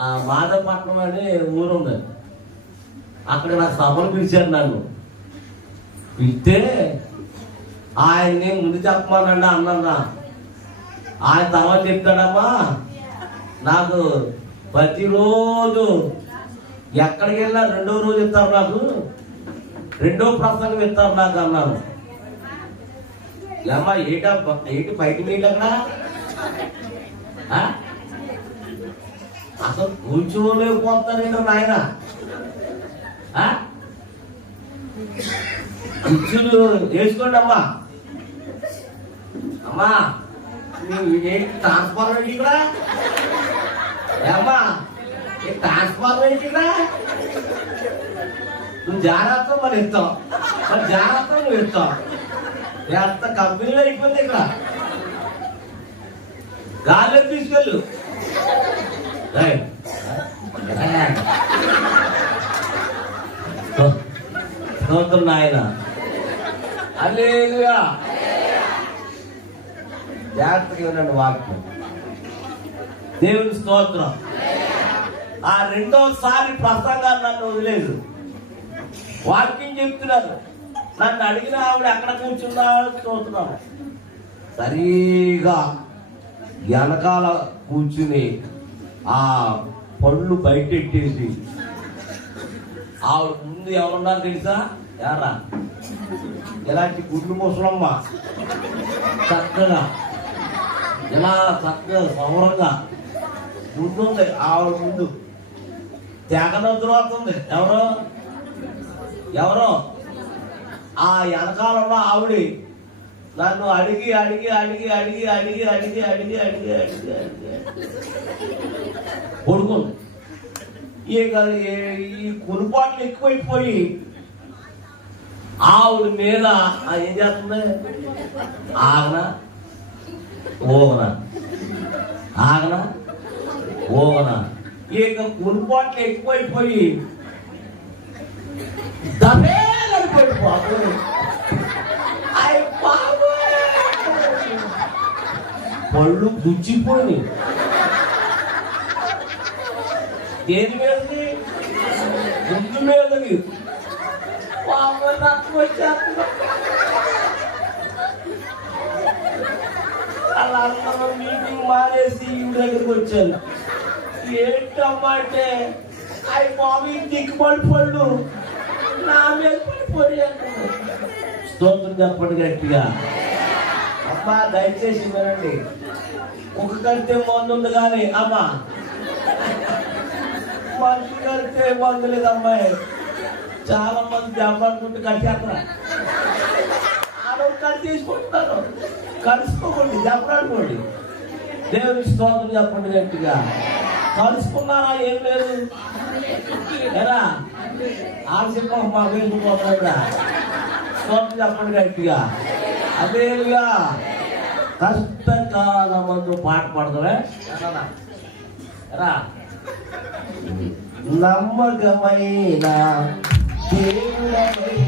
ఆ మాధవపట్నం అని ఊరు ఉంది. అక్కడ నాకు సభలు పిలిచారు. నన్ను పిలిస్తే ఆయన్ని ముందు చెప్పమనండి అన్నా. ఆయన తర్వాత చెప్తాడమ్మా, నాకు ప్రతిరోజు ఎక్కడికి వెళ్ళినా 2వ రోజు ఇస్తారు, నాకు 2వ ప్రసంగం ఇస్తారు నాకు అన్నాను. ఏమ్మా ఏంటి బయట మీట్ అక్కడ అసలు కూర్చోలేకపోతారేంటో నాయన. కుర్చీలు వేసుకోండి అమ్మా. అమ్మా ఏంటి ట్రాన్స్ఫార్మర్ ఇక్కడ? ఏమ్మా ట్రాన్స్ఫార్మర్ ఇక్కడ? నువ్వు జాగ్రత్త మరి ఇస్తావు, మరి జాగ్రత్త నువ్వు ఇస్తావు. ఎంత కంపెనీలో అయిపోయింది ఇక్కడ. గాల్లో తీసుకెళ్ళు. స్తోత్రం నాయన. హల్లెలూయా. జాగ్రత్తగా వినండి వాక్యం. దేవుని స్తోత్రం. ఆ 2వసారి ప్రసంగాన్ని నన్ను వదిలేదు. వాక్యం చెప్తున్నారు. నన్ను అడిగిన ఆవిడ ఎక్కడ కూర్చున్నా చూస్తున్నాను. సరిగా వెనకాల కూర్చుని ఆ పళ్ళు బయటెట్టేసి ఆవిడ ముందు ఎవరున్నారు తెలుసా? ఎరా ఇలాంటి గుడ్లు ముసలమ్మ చక్కగా ఇలా చక్కగా సౌరంగా ముందుంది. ఆవిడ ముందు తెగనొద్దురు వస్తుంది. ఎవరో ఆ వెనకాలంలో ఆవిడ నన్ను అడిగి అడిగి అడిగి అడిగి అడిగి అడిగి అడిగి అడిగి అడిగి అడిగి పడుకుంది. ఈ కునుపాట్లు ఎక్కువైపోయి ఆవిడ మీద ఏం చేస్తుంది? ఆగనా ఓగనా ఆగనా ఓగనా. ఇక కునుపాట్లు ఎక్కువైపోయి దబే పడిపోయి పళ్ళు గుచ్చిపోయి దేని మీదకి? ముందు మీదకి. రక్తం వచ్చేస్తుంది. వాళ్ళందరూ మీటింగ్ మానేసి ఈ దగ్గరికి వచ్చారు. ఏంటమ్మా అంటే అవి బాబు దిక్కుబడి పళ్ళు నా మీద పడిపోయాను. స్తోత్రం చెప్పండి గట్టిగా. అమ్మా దయచేసి వినండి. ఒక కంటే మందు ఉంది కానీ అమ్మా మనిషి కడితే మందు లేదు. అమ్మాయి చాలా మంది జబ్బనుకుంటే కట్టేస్తారు. కట్టేసుకుంటున్నారు. కలుసుకోకండి, జబ్బనుకోండి. దేవుని స్తోత్రం చెప్పండి గట్టిగా. కలుసుకున్నారా? ఏం లేదు. ఎలా ఆశిపం మా వేసుకుపోతున్నా. స్తోత్రం చెప్పండి గట్టిగా. అదేలుగా కష్టకాలమందు పాట పాడతావే రా. నమ్మకమైన దేవుడవై